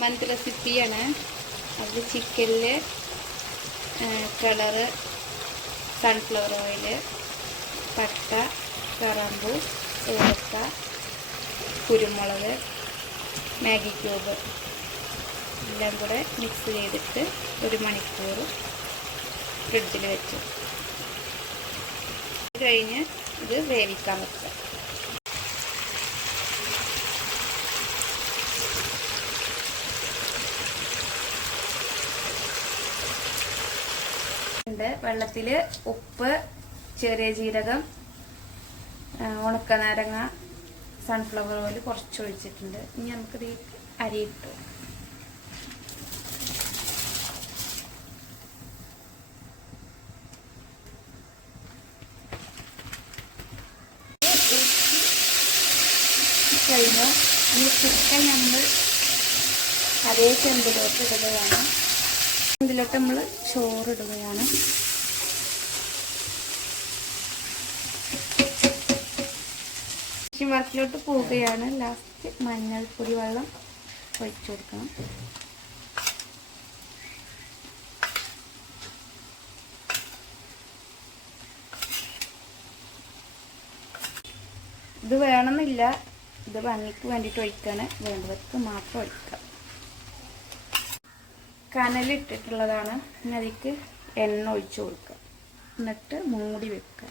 മന്തി റെസിപ്പിയാണ്. അത് ചിക്കനിൽ കളറ്, സൺഫ്ലവർ ഓയിൽ, പട്ട, കറാമ്പൂ, ഏലക്ക, കുരുമുളക്, മാഗി ക്യൂബ് എല്ലാം കൂടെ മിക്സ് ചെയ്തിട്ട് 1 മണിക്കൂർ ഫ്രിഡ്ജിൽ വെച്ചു. കഴിഞ്ഞ് ഇത് വേവിക്കാൻ വെക്കുക. വെള്ളത്തിൽ ഉപ്പ്, ചെറിയ ജീരകം, ഉണക്കനാരങ്ങ, സൺഫ്ലവർ ഓയിൽ കുറച്ച് ഒഴിച്ചിട്ടുണ്ട്. ഇനി നമുക്കിത് അരിയിട്ടു. കഴിഞ്ഞ് ഈ ചിക്കൻ നമ്മൾ അതേ ചെമ്പിലോട്ട് ഇടുകയാണ്. ഇതിലോട്ട് നമ്മൾ ചോറിടുകയാണ്. വർക്കിലോട്ട് പോവുകയാണ്. ലാസ്റ്റ് മഞ്ഞൾപ്പൊടി വെള്ളം ഒഴിച്ചു കൊടുക്കണം. ഇത് വേണമെന്നില്ല, ഇത് ഭംഗിക്ക് വേണ്ടിയിട്ട് ഒഴിക്കാണ്. വേണ്ടവർക്ക് മാത്രം ഒഴിക്കാം. കനലിട്ടിട്ടുള്ളതാണ്. ഇനി അതിലേക്ക് എണ്ണ ഒഴിച്ചു കൊടുക്കുക. എന്നിട്ട് മൂടി വെക്കുക.